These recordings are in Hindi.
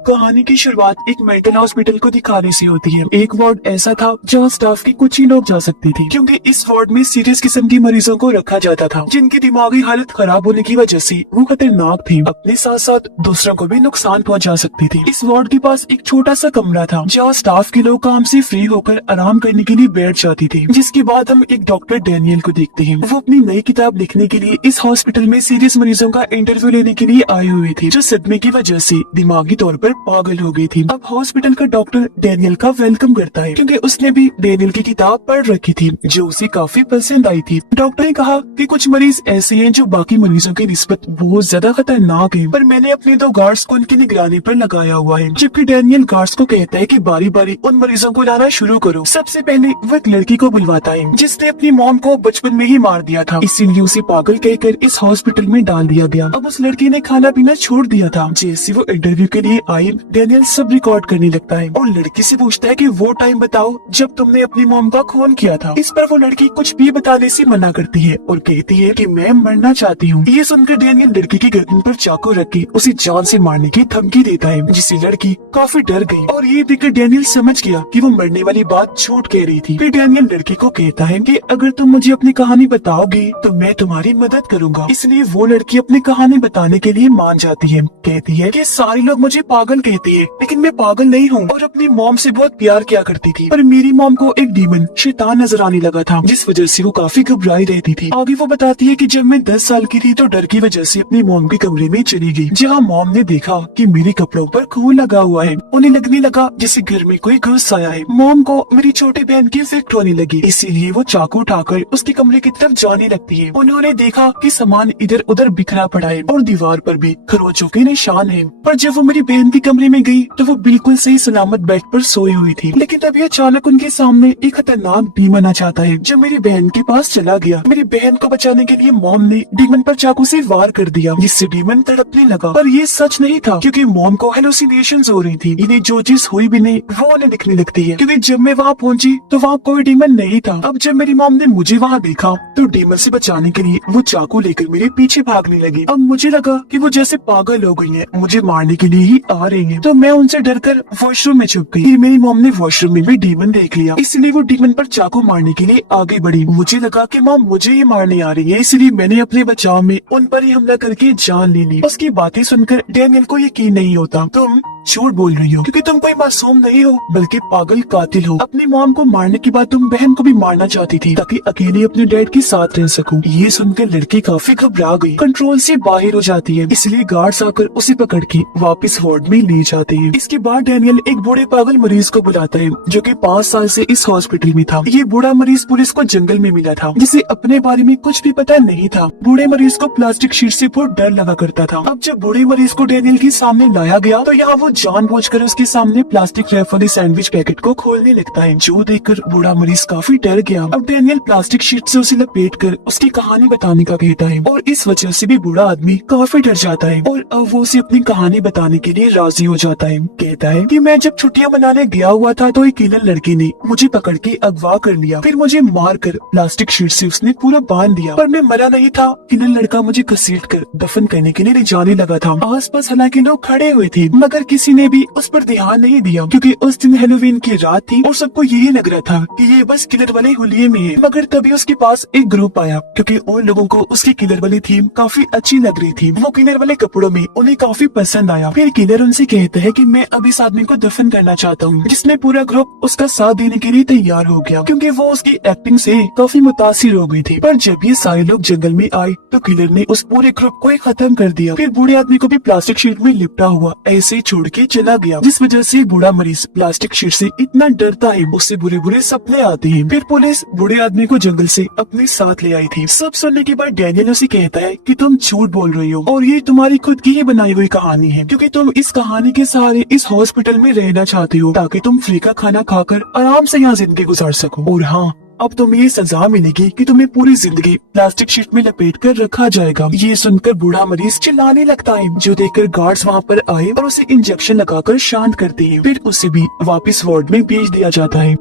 कहानी की शुरुआत एक मेंटल हॉस्पिटल को दिखाने से होती है। एक वार्ड ऐसा था जहाँ स्टाफ के कुछ ही लोग जा सकते थे, क्योंकि इस वार्ड में सीरियस किस्म के मरीजों को रखा जाता था, जिनकी दिमागी हालत खराब होने की वजह से वो खतरनाक थे, अपने साथ साथ दूसरों को भी नुकसान पहुँचा सकते थे। इस वार्ड के पास एक छोटा सा कमरा था जहाँ स्टाफ के लोग काम से फ्री होकर आराम करने के लिए बैठ जाते थे। जिसके बाद हम एक डॉक्टर डैनियल को देखते हैं। वो अपनी नई किताब लिखने के लिए इस हॉस्पिटल में सीरियस मरीजों का इंटरव्यू लेने के लिए आए हुए थे, जो सदमे की वजह से दिमागी तौर पर पागल हो गई थी। अब हॉस्पिटल का डॉक्टर डैनियल का वेलकम करता है, क्योंकि उसने भी डैनियल की किताब पढ़ रखी थी जो उसे काफी पसंद आई थी। डॉक्टर ने कहा कि कुछ मरीज ऐसे हैं जो बाकी मरीजों की निस्बत बहुत ज्यादा खतरनाक है, पर मैंने अपने 2 गार्ड्स को उनकी निगरानी पर लगाया हुआ है। जबकि डैनियल गार्ड्स को कहता है कि बारी बारी उन मरीजों को लाना शुरू करो। सबसे पहले वो एक लड़की को बुलवाता है जिसने अपनी मॉम को बचपन में ही मार दिया था, इसीलिए उसे पागल कहकर इस हॉस्पिटल में डाल दिया गया। अब उस लड़की ने खाना पीना छोड़ दिया था। जैसे वो इंटरव्यू के लिए आई, डैनियल सब रिकॉर्ड करने लगता है और लड़की से पूछता है कि वो टाइम बताओ जब तुमने अपनी मॉम का खून किया था। इस पर वो लड़की कुछ भी बताने से मना करती है और कहती है कि मैं मरना चाहती हूँ। ये सुनकर डैनियल लड़की की गर्दन पर चाकू रख के उसे जान से मारने की धमकी देता है, जिससे लड़की काफी डर गई और ये देखकर डैनियल समझ गया कि वो मरने वाली बात झूठ कह रही थी। फिर डैनियल लड़की को कहता है कि अगर तुम मुझे अपनी कहानी बताओगी तो मैं तुम्हारी मदद करूंगा। इसलिए वो लड़की अपनी कहानी बताने के लिए मान जाती है। कहती है कि सारे लोग मुझे पागल कहते हैं, लेकिन मैं पागल नहीं हूँ और अपनी मॉम से बहुत प्यार किया करती थी, पर मेरी मॉम को एक डीमन शैतान नजर आने लगा था, जिस वजह से वो काफी घबराई रहती थी। आगे वो बताती है कि जब मैं 10 साल की थी तो डर की वजह से अपनी मॉम के कमरे में चली गई, जहाँ मॉम ने देखा कि मेरे कपड़ों पर खून लगा हुआ है। उन्हें लगने लगा जैसे घर में कोई घुस आया है। मॉम को मेरी छोटी बहन की इफेक्ट होने लगी, इसीलिए वो चाकू उठाकर उसके कमरे की तरफ जाने लगती है। उन्होंने देखा कि सामान इधर उधर बिखरा पड़ा है और दीवार पर भी खरोचों के निशान है। पर जब वो मेरी बहन के कमरे में गई तो वो बिल्कुल सही सलामत बेड पर सोई हुई थी, लेकिन तभी अचानक उनके सामने एक खतरनाक डीमन आ जाता है जो मेरी बहन के पास चला गया। मेरी बहन को बचाने के लिए मॉम ने डीमन पर चाकू से वार कर दिया, जिससे डीमन तड़पने लगा। पर ये सच नहीं था, क्योंकि मॉम को हेलुसिनेशंस हो रही थी। इन्हें जो चीज हुई भी नहीं वो उन्हें दिखने लगती है, क्योंकि जब मैं वहाँ पहुँची तो वहाँ कोई डीमन नहीं था। अब जब मेरी मॉम ने मुझे वहाँ देखा तो डीमन से बचाने के लिए वो चाकू लेकर मेरे पीछे भागने लगी। अब मुझे लगा कि वो जैसे पागल हो गई है, मुझे मारने के लिए ही आ रही है, तो मैं उनसे डरकर वॉशरूम में छुप गई। फिर मेरी मॉम ने वॉशरूम में भी डीमन देख लिया, इसलिए वो डीमन पर चाकू मारने के लिए आगे बढ़ी। मुझे लगा कि मॉम मुझे ही मारने आ रही है, इसलिए मैंने अपने बचाव में उन पर ही हमला करके जान ले ली। उसकी बातें सुनकर डैनियल को यकीन नहीं होता। तुम झूठ बोल रही हो, क्योंकि तुम कोई मासूम नहीं हो बल्कि पागल कातिल हो। अपनी मॉम को मारने के बाद तुम बहन को भी मारना चाहती थी ताकि अकेले अपने डैड के साथ रह सकूं। ये सुनकर लड़की काफी घबरा गई, कंट्रोल से बाहर हो जाती है, इसलिए गार्ड्स आकर उसे पकड़ के वापस वार्ड में ले जाते हैं। इसके बाद डैनियल एक बूढ़े पागल मरीज को बुलाता है जो कि 5 साल से इस हॉस्पिटल में था। ये बूढ़ा मरीज पुलिस को जंगल में मिला था, जिसे अपने बारे में कुछ भी पता नहीं था। बूढ़े मरीज को प्लास्टिक शीट से बहुत डर लगा करता था। अब जब बूढ़े मरीज को डैनियल के सामने लाया गया तो यहाँ वो जानबूझकर उसके सामने प्लास्टिक रैप वाले सैंडविच पैकेट को खोलने लगता है, जो देखकर बूढ़ा मरीज काफी डर गया। अब डैनियल प्लास्टिक शीट से उसे लपेटकर उसकी कहानी बताने का कहता है और इस वजह से भी बूढ़ा आदमी काफी डर जाता है और अब वो उसे अपनी कहानी बताने के लिए राजी हो जाता है। कहता है कि मैं जब छुट्टियां मनाने गया हुआ था तो एक किलर लड़की ने मुझे पकड़ के अगवा कर लिया, फिर मुझे मार कर प्लास्टिक शीट से उसने पूरा बांध दिया, पर मैं मरा नहीं था। किलर लड़का मुझे घसीट कर दफन करने के लिए ले जाने लगा था। आसपास हालांकि लोग खड़े हुए थे, मगर किसी ने भी उस पर ध्यान नहीं दिया, क्योंकि उस दिन हैलोवीन की रात थी और सबको यही लग रहा था कि ये बस किलर वाले हुलिये में है। मगर तभी उसके पास एक ग्रुप आया, क्योंकि उन लोगों को उसकी किलर वाली थीम काफी अच्छी लग रही थी। वो किलर वाले कपड़ों में उन्हें काफी पसंद आया। फिर किलर उनसे कहता है कि मैं अब इस आदमी को दफन करना चाहता हूँ, जिसमें पूरा ग्रुप उसका साथ देने के लिए तैयार हो गया, क्योंकि वो उसकी एक्टिंग से काफी मुतासिर हो गई थी। पर जब ये सारे लोग जंगल में आए तो किलर ने उस पूरे ग्रुप को ही खत्म कर दिया। फिर बूढ़े आदमी को भी प्लास्टिक शीट में लिपटा हुआ ऐसे ही छोड़ के चला गया, जिस वजह से बूढ़ा मरीज प्लास्टिक शीट से इतना डरता है उससे बुरे बुरे सपने आते हैं। फिर पुलिस बूढ़े आदमी को जंगल से अपने साथ ले आई थी। सब सुनने के बाद डैनियल उसे कहता है कि तुम झूठ बोल रही हो और ये तुम्हारी खुद की ही बनाई हुई कहानी है, क्योंकि तुम इस कहानी के सहारे इस हॉस्पिटल में रहना चाहती हो ताकि तुम फ्री का खाना खाकर आराम से यहाँ जिंदगी गुजार सको। और हाँ, अब तुम्हें ये सजा मिलेगी कि तुम्हें पूरी जिंदगी प्लास्टिक शीट में लपेट कर रखा जाएगा। ये सुनकर बूढ़ा मरीज चिल्लाने लगता है, जो देखकर गार्ड्स वहाँ पर आए और उसे इंजेक्शन लगाकर शांत करते हैं। फिर उसे भी वापस वार्ड में भेज दिया जाता है।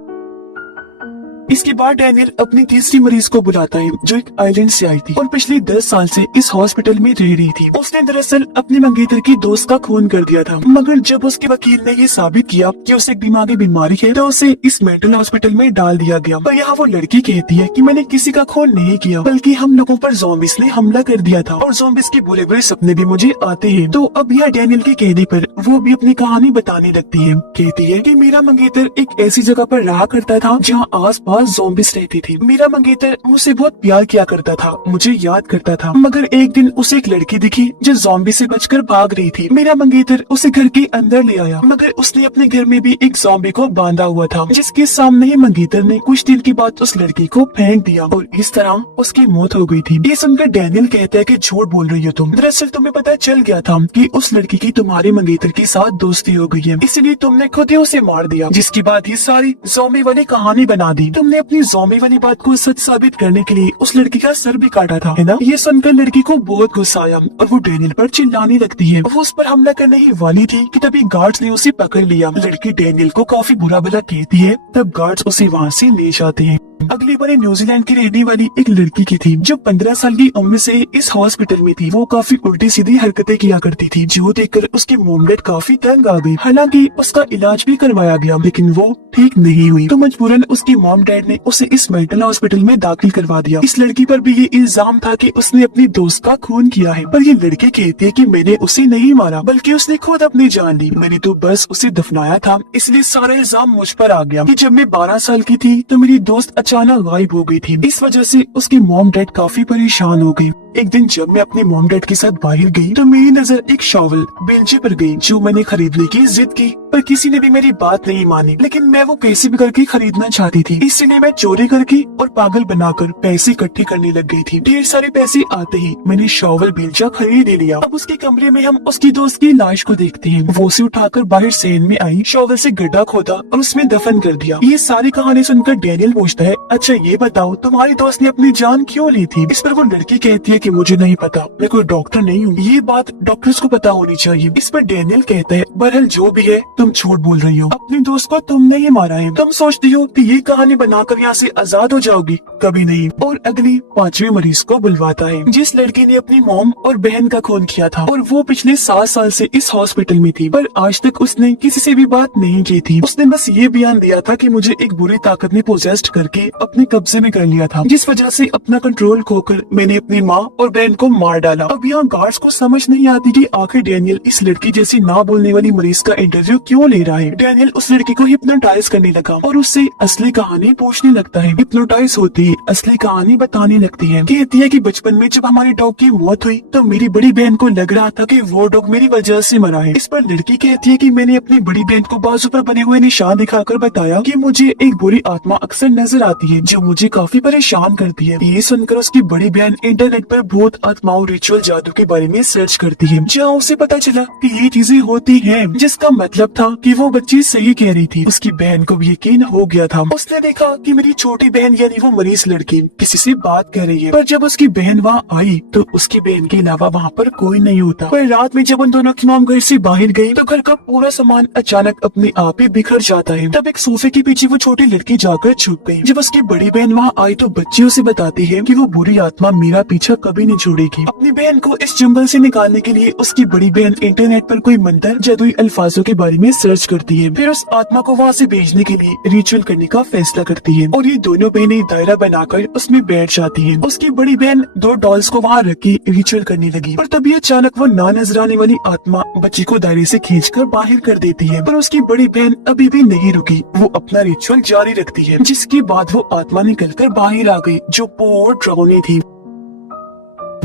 इसके बाद डैनियल अपनी तीसरी मरीज को बुलाता है जो एक आइलैंड से आई थी और पिछले 10 साल से इस हॉस्पिटल में रह रही थी। उसने दरअसल अपने मंगेतर की दोस्त का खून कर दिया था, मगर जब उसके वकील ने ये साबित किया कि उसे एक दिमागी बीमारी है तो उसे इस मेंटल हॉस्पिटल में डाल दिया गया। पर यहाँ वो लड़की कहती है कि मैंने किसी का खून नहीं किया, बल्कि हम लोगों पर ज़ॉम्बिस ने हमला कर दिया था और ज़ॉम्बिस के बुरे बुरे सपने भी मुझे आते हैं। तो अब यहाँ डैनियल के कहने पर वो भी अपनी कहानी बताने लगती है। कहती है कि मेरा मंगेतर एक ऐसी जगह पर रहा करता था जहाँ आस-पास ज़ॉम्बिस रहती थी। मेरा मंगेतर मुझसे बहुत प्यार किया करता था, मुझे याद करता था, मगर एक दिन उसे एक लड़की दिखी जो ज़ॉम्बी से बचकर भाग रही थी। मेरा मंगेतर उसे घर के अंदर ले आया, मगर उसने अपने घर में भी एक ज़ॉम्बी को बांधा हुआ था, जिसके सामने ही मंगेतर ने कुछ दिन के बाद उस लड़की को फेंक दिया और इस तरह उसकी मौत हो गई थी। ये सुनकर डैनियल कहता है कि झूठ बोल रही हो तुम, दरअसल तुम्हें पता चल गया था कि उस लड़की की तुम्हारे मंगेतर के साथ दोस्ती हो गई है, इसलिए तुमने खुद ही उसे मार दिया। जिसके बाद ये सारी ज़ॉम्बी वाली कहानी बना दी। तुमने अपनी ज़ॉम्बी वाली बात को सच साबित करने के लिए उस लड़की का सर भी काटा था, है ना? ये सुनकर लड़की को बहुत गुस्सा आया और वो डैनियल पर चिल्लाने लगती है। वो उस पर हमला करने ही वाली थी कि तभी गार्ड्स ने उसे पकड़ लिया। लड़की डैनियल को काफी बुरा भला कहती है, तब गार्ड्स उसे वहाँ से ले जाते हैं। अगली बार न्यूजीलैंड की रहने वाली एक लड़की की थी जो 15 साल की उम्र से इस हॉस्पिटल में थी। वो काफी उल्टी सीधी हरकतें किया करती थी, जो देखकर उसकी मॉम डैड काफी तंग आ गई। हालांकि उसका इलाज भी करवाया गया, लेकिन वो ठीक नहीं हुई, तो मजबूरन उसकी मॉम डैड ने उसे इस मेंटल हॉस्पिटल में दाखिल करवा दिया। इस लड़की पर भी ये इल्जाम था कि उसने अपनी दोस्त का खून किया है, पर ये लड़की कहती है कि मैंने उसे नहीं मारा, बल्कि उसने खुद अपनी जान ली, मैंने तो बस उसे दफनाया था, इसलिए सारा इल्जाम मुझ पर आ गया। कि जब मैं 12 साल की थी तो मेरी दोस्त अचानक गायब हो गई थी। इस वजह से उसकी मॉम डैड काफी परेशान हो गई। एक दिन जब मैं अपने मॉम डैड के साथ बाहर गई तो मेरी नजर एक शॉवल बेंचे पर गई, जो मैंने खरीदने की जिद की, पर किसी ने भी मेरी बात नहीं मानी। लेकिन मैं वो कैसे भी करके खरीदना चाहती थी, इसलिए मैं चोरी करके और पागल बनाकर पैसे इकट्ठे करने लग गई थी। ढेर सारे पैसे आते ही मैंने शॉवल बेंचा खरीद लिया। अब उसके कमरे में हम उसकी दोस्त की लाश को देखते हैं। वो उसे उठाकर बाहर सेन में आई, शॉवल से गड्ढा खोदा और उसमें दफन कर दिया। ये सारी कहानी सुनकर डैनियल पूछता है, अच्छा ये बताओ तुम्हारी दोस्त ने अपनी जान क्यों ली थी? इस पर वो लड़की कहती है कि मुझे नहीं पता, मैं कोई डॉक्टर नहीं हूँ, ये बात डॉक्टर्स को पता होनी चाहिए। इस पर डैनियल कहता है, बहरहाल जो भी है तुम झूठ बोल रही हो, अपनी दोस्त को तुमने ही मारा है। तुम सोचती हो कि ये कहानी बनाकर यहाँ से आजाद हो जाओगी, कभी नहीं। और अगली 5वें मरीज को बुलवाता है, जिस लड़की ने अपनी मॉम और बहन का खून किया था, और वो पिछले 7 साल से इस हॉस्पिटल में थी, पर आज तक उसने किसी से भी बात नहीं की थी। उसने बस ये बयान दिया था कि मुझे एक बुरी ताकत ने पोजेस्ट करके अपने कब्जे में कर लिया था, जिस वजह से अपना कंट्रोल खोकर मैंने अपनी माँ और बहन को मार डाला। अब यहाँ गार्ड्स को समझ नहीं आती कि आखिर डैनियल इस लड़की जैसी ना बोलने वाली मरीज का इंटरव्यू क्यों ले रहा है। डैनियल उस लड़की को हिप्नोटाइज करने लगा और उससे असली कहानी पूछने लगता है। हिप्नोटाइज होती है, असली कहानी बताने लगती है। कहती है कि बचपन में जब हमारे डॉग की मौत हुई तो मेरी बड़ी बहन को लग रहा था कि वो डॉग मेरी वजह से मरा है। इस पर लड़की कहती है कि मैंने अपनी बड़ी बहन को बाजू पर बने हुए निशान दिखाकर बताया कि मुझे एक बुरी आत्मा अक्सर नजर आती है जो मुझे काफी परेशान करती है। ये सुनकर उसकी बड़ी बहन इंटरनेट पर भूत आत्माओं रिचुअल जादू के बारे में सर्च करती है, जहाँ उसे पता चला कि ये चीजें होती हैं, जिसका मतलब था कि वो बच्ची सही कह रही थी। उसकी बहन को भी यकीन हो गया था। उसने देखा कि मेरी छोटी बहन यानी वो मरीज लड़की किसी से बात कर रही है, पर जब उसकी बहन वहाँ आई तो उसकी बहन के अलावा वहाँ पर कोई नहीं होता। पर रात में जब उन दोनों की मॉम घर से बाहर गई तो घर का पूरा सामान अचानक अपने आप ही बिखर जाता है। तब एक सोफे के पीछे वो छोटी लड़की जाकर छुप गई। जब उसकी बड़ी बहन वहाँ आई तो बच्ची उसे बताती है कि वो बुरी आत्मा मेरा पीछा कभी नहीं छोड़ेगी। अपनी बहन को इस जंगल से निकालने के लिए उसकी बड़ी बहन इंटरनेट पर कोई मंत्र जादुई अल्फाजों के बारे में सर्च करती है। फिर उस आत्मा को वहाँ से भेजने के लिए रिचुअल करने का फैसला करती है और ये दोनों बहनें दायरा बनाकर उसमें बैठ जाती हैं। उसकी बड़ी बहन 2 डॉल्स को वहाँ रख के रिचुअल करने लगी, पर तभी अचानक वो ना नजर आने वाली आत्मा बच्ची को दायरे से खींचकर बाहर कर देती है। पर उसकी बड़ी बहन अभी भी नहीं रुकी, वो अपना रिचुअल जारी रखती है, जिसके बाद वो आत्मा निकलकर बाहर आ गई जो बहुत डरावनी थी।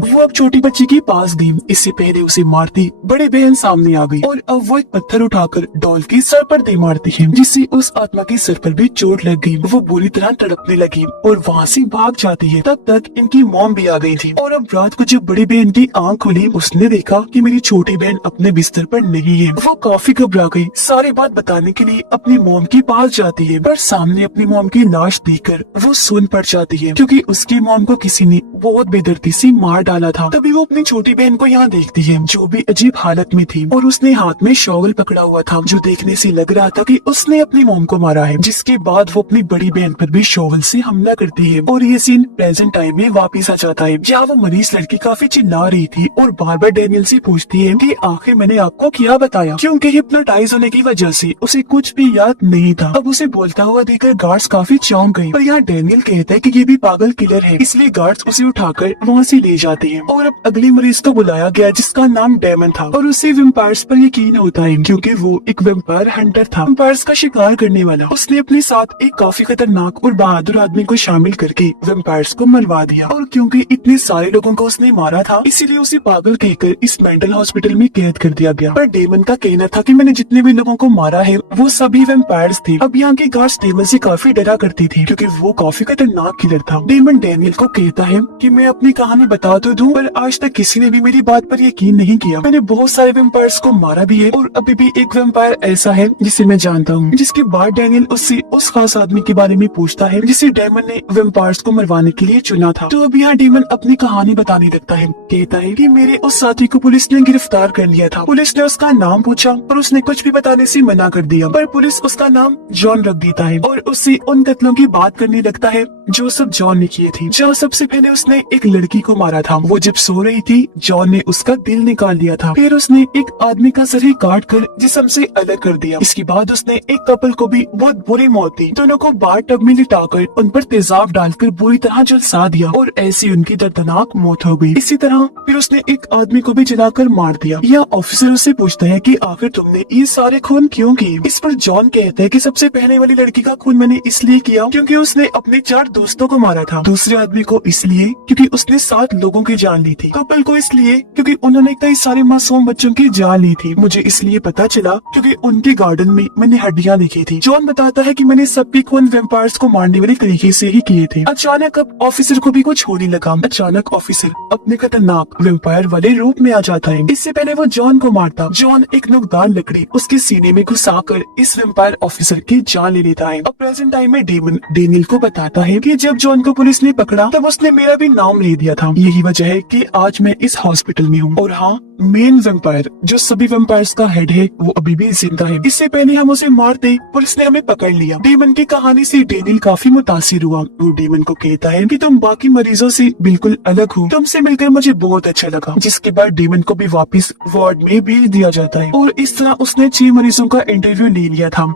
वो अब छोटी बच्ची के पास गई। इससे पहले उसे मारती बड़ी बहन सामने आ गई और अब वो एक पत्थर उठाकर डॉल के सर पर दे मारती है, जिससे उस आत्मा के सर पर भी चोट लग गई। वो बुरी तरह तड़पने लगी और वहाँ से भाग जाती है। तब तक इनकी मॉम भी आ गई थी और अब रात को जब बड़ी बहन की आंख खुली उसने देखा कि मेरी छोटी बहन अपने बिस्तर पर नहीं है। वो काफी घबरा गई। सारी बात बताने के लिए अपनी मॉम के पास जाती है, पर सामने अपनी मॉम की लाश देखकर वो सुन पड़ जाती है, क्योंकि उसकी मॉम को किसी ने बहुत बेदर्दी से मार डाला था। तभी वो अपनी छोटी बहन को यहाँ देखती है जो भी अजीब हालत में थी और उसने हाथ में शॉवल पकड़ा हुआ था जो देखने से लग रहा था कि उसने अपनी मॉम को मारा है। जिसके बाद वो अपनी बड़ी बहन पर भी शॉवल से हमला करती है और ये सीन प्रेजेंट टाइम में वापस आ जाता है जहाँ वो मरीज लड़की काफी चिल्ला रही थी और बार बार डेनियल से पूछती है कि आखिर मैंने आपको क्या बताया, क्योंकि हिप्नोटाइज होने की वजह से उसे कुछ भी याद नहीं था। अब उसे बोलता हुआ देखकर गार्ड्स काफी चौंक गए, पर यहाँ डेनियल कहता है कि ये भी पागल किलर है, इसलिए गार्ड्स उसे उठाकर वहाँ से ले जाते हैं। और अब अगले मरीज को बुलाया गया जिसका नाम डेमन था और उसे वेम्पायर्स पर यकीन होता है क्योंकि वो एक वेम्पायर हंटर था, वेम्पायर्स का शिकार करने वाला। उसने अपने साथ एक काफी खतरनाक और बहादुर आदमी को शामिल करके वेम्पायर्स को मरवा दिया और क्योंकि इतने सारे लोगों को उसने मारा था इसीलिए उसे पागल कहकर इस मेंटल हॉस्पिटल में कैद कर दिया गया। पर डेमन का कहना था कि मैंने जितने भी लोगों को मारा है वो सभी वेम्पायर्स थे। अब यहाँ के गार्ड्स डेमन से काफी डरा करती थी क्योंकि वो काफी खतरनाक किलर था। डेमन डेनियल को कहता है कि मैं अपनी कहानी बता तो दूं, पर आज तक किसी ने भी मेरी बात पर यकीन नहीं किया। मैंने बहुत सारे वेम्पायर्स को मारा भी है और अभी भी एक वेम्पायर ऐसा है जिसे मैं जानता हूँ। जिसके बाद डेनियल उससे उस खास आदमी के बारे में पूछता है जिसे डेमन ने वेम्पायर्स को मरवाने के लिए चुना था। तो अब यहाँ डेमन अपनी कहानी बताने लगता है, कहता है कि मेरे उस साथी को पुलिस ने गिरफ्तार कर लिया था। पुलिस ने उसका नाम पूछा पर उसने कुछ भी बताने से मना कर दिया, पर पुलिस उसका नाम जॉन रख देता है और उससे उन कत्लों की बात करने लगता है जो सब जॉन ने किए थे। जहाँ सबसे पहले उसने एक लड़की को मारा था, वो जब सो रही थी जॉन ने उसका दिल निकाल दिया था। फिर उसने एक आदमी का सर ही काट कर जिस्म से अलग कर दिया। इसके बाद उसने एक कपल को भी बहुत बुरी मौत दी, दोनों को बाथ टब में लिटाकर उन पर तेजाब डालकर बुरी तरह झुलसा दिया और ऐसी उनकी दर्दनाक मौत हो गई। इसी तरह फिर उसने एक आदमी को भी जलाकर मार दिया। यह ऑफिसर उससे पूछता है कि आखिर तुमने ये सारे खून क्यों किए। इस पर जॉन कहता है कि सबसे पहले वाली लड़की का खून मैंने इसलिए किया क्योंकि उसने अपने 4 दोस्तों को मारा था, दूसरे आदमी को इसलिए क्योंकि उसने 7 लोगों की जान ली थी, कपल को इसलिए क्योंकि उन्होंने कई सारे मासूम बच्चों की जान ली थी, मुझे इसलिए पता चला क्योंकि उनके गार्डन में मैंने हड्डियां देखी थी। जॉन बताता है कि मैंने सबके खून वेम्पायर्स को मारने वाले तरीके से ही किए थे। अचानक अब ऑफिसर को भी कुछ होने लगा। अचानक ऑफिसर अपने खतरनाक वेम्पायर वाले रूप में आ जाता है। इससे पहले वो जॉन को मारता, जॉन एक नुकदार लकड़ी उसके सीने में घुसाकर इस वेम्पायर ऑफिसर की जान ले लेता है। अब प्रेजेंट टाइम में डेमन डेनियल को बताता है कि जब जॉन को पुलिस ने पकड़ा तब उसने मेरा भी नाम ले दिया था, यही वजह है कि आज मैं इस हॉस्पिटल में हूँ। और हाँ, मेन वेम्पायर जो सभी वेम्पायर्स का हेड है वो अभी भी जिंदा है। इससे पहले हम उसे मारते पुलिस ने हमें पकड़ लिया। डेमन की कहानी से डेनियल काफी मुतासिर हुआ। वो डेमन को कहता है कि तुम बाकी मरीजों से बिल्कुल अलग हो, तुमसे मिलकर मुझे बहुत अच्छा लगा। जिसके बाद डेमन को भी वापस वार्ड में भेज दिया जाता है और इस तरह उसने 6 मरीजों का इंटरव्यू ले लिया था।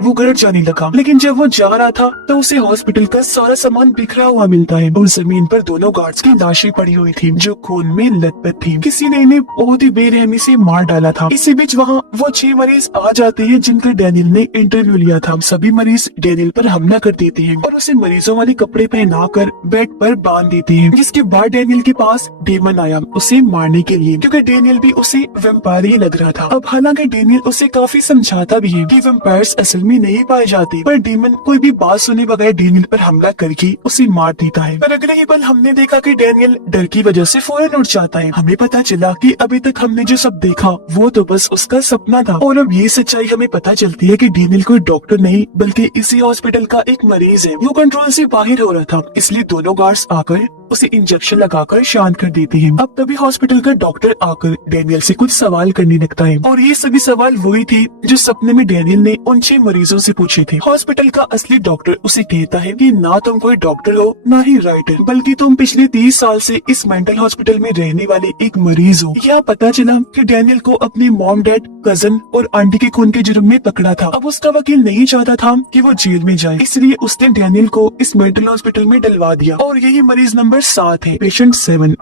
वो घर जाने लगा, लेकिन जब वो जा रहा था तो उसे हॉस्पिटल का सारा सामान बिखरा हुआ मिलता है और जमीन पर दोनों गार्ड्स की लाशें पड़ी हुई थी जो खून में लथपथ थी। किसी ने इन्हें बहुत ही बेरहमी से मार डाला था। इसी बीच वहाँ वो 6 मरीज आ जाते हैं जिनका डेनियल ने इंटरव्यू लिया था। सभी मरीज डेनियल पर हमला कर देते हैं और उसे मरीजों वाले कपड़े पहनाकर बेड पर बांध देते हैं। जिसके बाद डेनियल के पास डेमन आया उसे मारने के लिए, क्योंकि डेनियल भी उसे वेम्पायर ही लग रहा था। अब हालांकि डेनियल उसे काफी समझाता भी है कि वेम्पायर्स असल में नहीं पाए जाते, पर डेमन कोई भी बात सुने बगैर डेनियल पर हमला करके उसे मार देता है। पर अगले ही पल हमने देखा कि डेनियल डर की वजह से फौरन उठ जाता है। हमें पता चला कि अभी तक हमने जो सब देखा वो तो बस उसका सपना था और अब ये सच्चाई हमें पता चलती है कि डेनियल कोई डॉक्टर नहीं बल्कि इसी हॉस्पिटल का एक मरीज है। वो कंट्रोल से बाहर हो रहा था, इसलिए दोनों गार्ड्स आकर उसे इंजेक्शन लगाकर शांत कर देते हैं। अब तभी हॉस्पिटल का डॉक्टर आकर डेनियल से कुछ सवाल करने लगता है और ये सभी सवाल वही थे जो सपने में डेनियल ने उन 6 मरीजों से पूछे थे। हॉस्पिटल का असली डॉक्टर उसे कहता है कि ना तुम कोई डॉक्टर हो ना ही राइटर, बल्कि तुम पिछले 30 साल से इस मेंटल हॉस्पिटल में रहने वाले एक मरीज हो। यह पता चला कि डेनियल को अपने मॉम, डैड, कजन और आंटी के खून के जुर्म में पकड़ा था। अब उसका वकील नहीं चाहता था कि वो जेल में जाए, इसलिए उसने डेनियल को इस मेंटल हॉस्पिटल में डलवा दिया और यही मरीज नंबर 7 है, पेशेंट 7।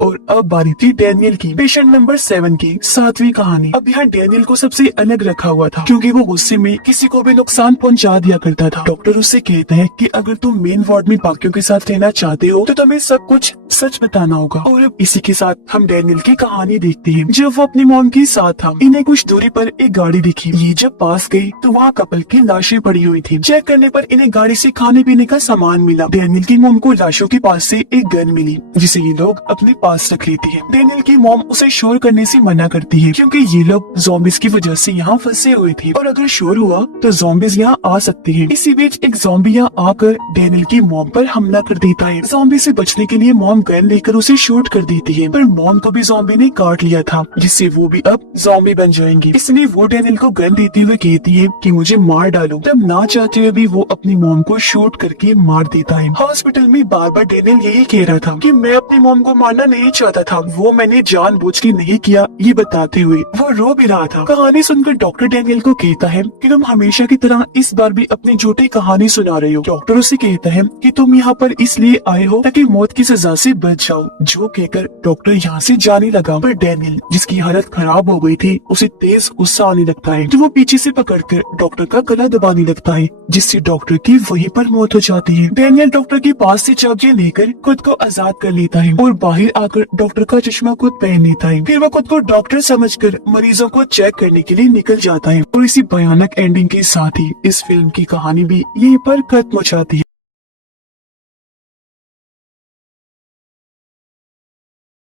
और अब बारी थी डेनियल की, पेशेंट नंबर 7 की 7वीं कहानी। अब यहाँ डेनियल को सबसे अलग रखा हुआ था क्योंकि वो गुस्से में किसी को भी नुकसान पहुंचा दिया करता था। डॉक्टर उससे कहता है कि अगर तुम मेन वार्ड में बाकियों के साथ रहना चाहते हो तो तुम्हें सब कुछ सच बताना होगा। और अब इसी के साथ हम डेनियल की कहानी देखते हैं। जब वो अपनी मॉम के साथ था, इन्हें कुछ दूरी पर एक गाड़ी दिखी। ये जब पास गई तो वहाँ कपल की लाशें पड़ी हुई थी। चेक करने पर इन्हें गाड़ी से खाने पीने का सामान मिला। डेनियल की मॉम को लाशों के पास से एक गन मिली जिसे ये लोग अपने पास पास रख लेती है। डेनियल की मॉम उसे शोर करने से मना करती है क्योंकि ये लोग ज़ॉम्बीज की वजह से यहाँ फंसे हुए थे और अगर शोर हुआ तो ज़ॉम्बीज यहाँ आ सकते हैं। इसी बीच एक ज़ॉम्बी यहाँ आकर डेनियल की मॉम पर हमला कर देता है। ज़ॉम्बी से बचने के लिए मॉम गन लेकर उसे शूट कर देती है, पर मॉम को भी ज़ॉम्बी ने काट लिया था, जिससे वो भी अब ज़ॉम्बी बन जाएंगे। इसलिए वो डेनियल को गन देते हुए कहती है कि मुझे मार डालो। तब ना चाहते हुए भी वो अपनी मॉम को शूट करके मार देता है। हॉस्पिटल में बार बार डेनियल यही कह रहा था कि मैं अपनी मॉम को मारना नहीं चाहता था, वो मैंने जानबूझ के नहीं किया, ये बताते हुए वो रो भी रहा था। कहानी सुनकर डॉक्टर डेनियल को कहता है कि तुम हमेशा की तरह इस बार भी अपनी झूठी कहानी सुना रहे हो। डॉक्टर उसे कहता है कि तुम यहाँ पर इसलिए आए हो ताकि मौत की सजा से बच जाओ। जो कहकर डॉक्टर यहाँ से जाने लगा, पर डेनियल जिसकी हालत खराब हो गई थी उसे तेज गुस्सा आने लगता है, जो वो पीछे से पकड़कर डॉक्टर का गला दबाने लगता है, जिससे डॉक्टर की वहीं पर मौत हो जाती है। डेनियल डॉक्टर के पास से चाबियां लेकर खुद को आजाद कर लेता है और बाहर आकर डॉक्टर का चश्मा खुद पहन लेता है। फिर वो खुद को डॉक्टर समझकर मरीजों को चेक करने के लिए निकल जाता है और इसी भयानक एंडिंग के साथ ही इस फिल्म की कहानी भी यहीं पर खत्म हो जाती है।